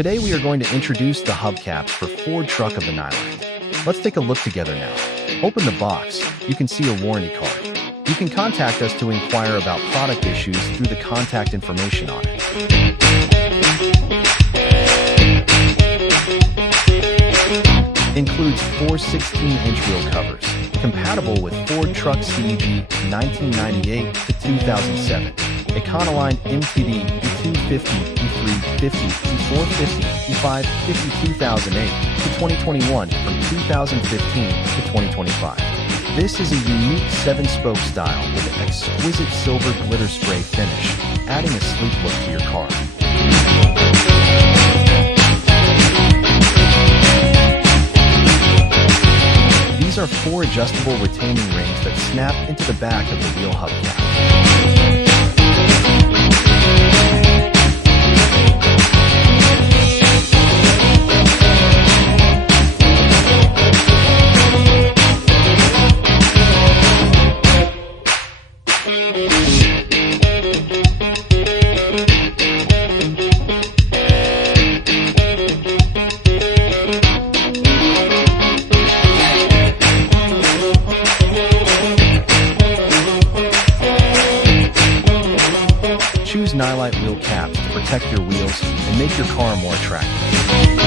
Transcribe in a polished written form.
Today we are going to introduce the hubcaps for Ford truck of the Nilight. Let's take a look together now. Open the box, you can see a warranty card. You can contact us to inquire about product issues through the contact information on it. Includes 4 16-inch wheel covers, compatible with Ford truck CEG 1998 to 2007. Econoline MTD E250, E350, E450, E550 2008 to 2021 from 2015 to 2025. This is a unique 7-spoke style with an exquisite silver glitter spray finish, adding a sleek look to your car. These are 4 adjustable retaining rings that snap into the back of the wheel hubcap. Choose Nilight wheel caps to protect your wheels and make your car more attractive.